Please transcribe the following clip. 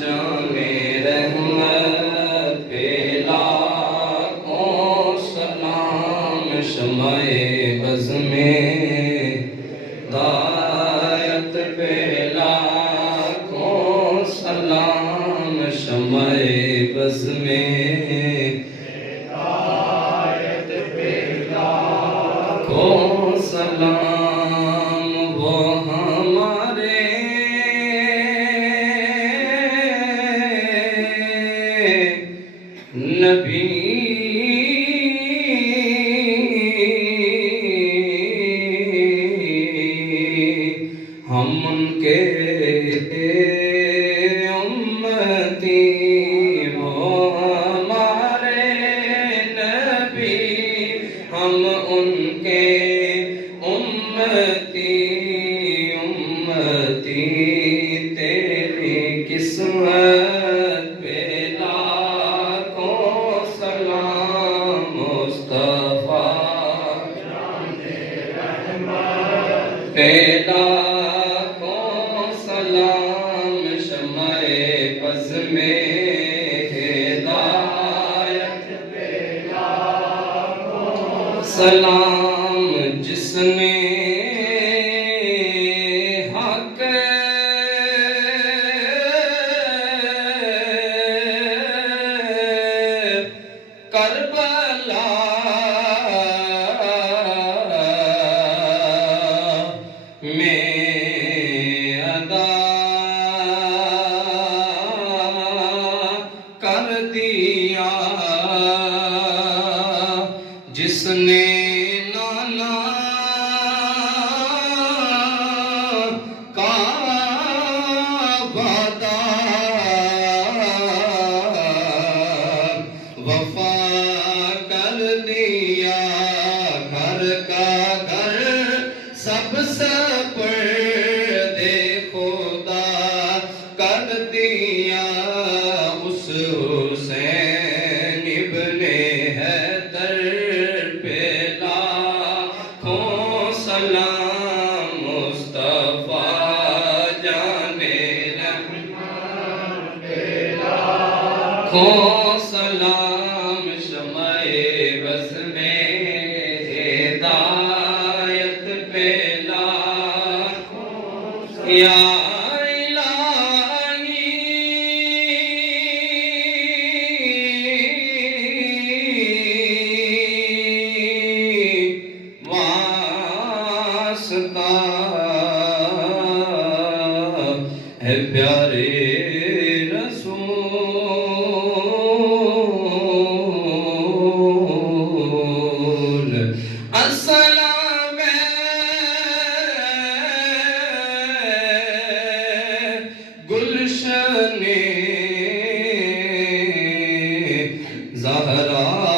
جام رحمت پہ لاکھوں سلام، شمع بز میں ہدایت پہ لاکھوں سلام، شمع بز میں ہدایت پہ لاکھوں سلام، وہ ہمارے نبی ہم ان کے امتی، وہ ہمارے نبی ہم ان کے امتی، امتی تیری قسمت پہ لاکھوں سلام، مصطفیٰ پہ لاکھوں سلام، شمع بز میں ہدایت پہ لاکھوں سلام، جس نے حق کربلا میں ادا کر دیا، جس نے نانا کا وعدہ وفا کر دیا، گھر کا گھر سب سے پردے خدا کر دیا، اس حسین ابن حیدر پہ لاکھوں سلام، مصطفیٰ جان رحمت پہ لاکھوں سلام، شمع بز میں ہدایت پہ لاکھوں، یا واسطہ ہے پیارے رسول، السلام گلشن زہرا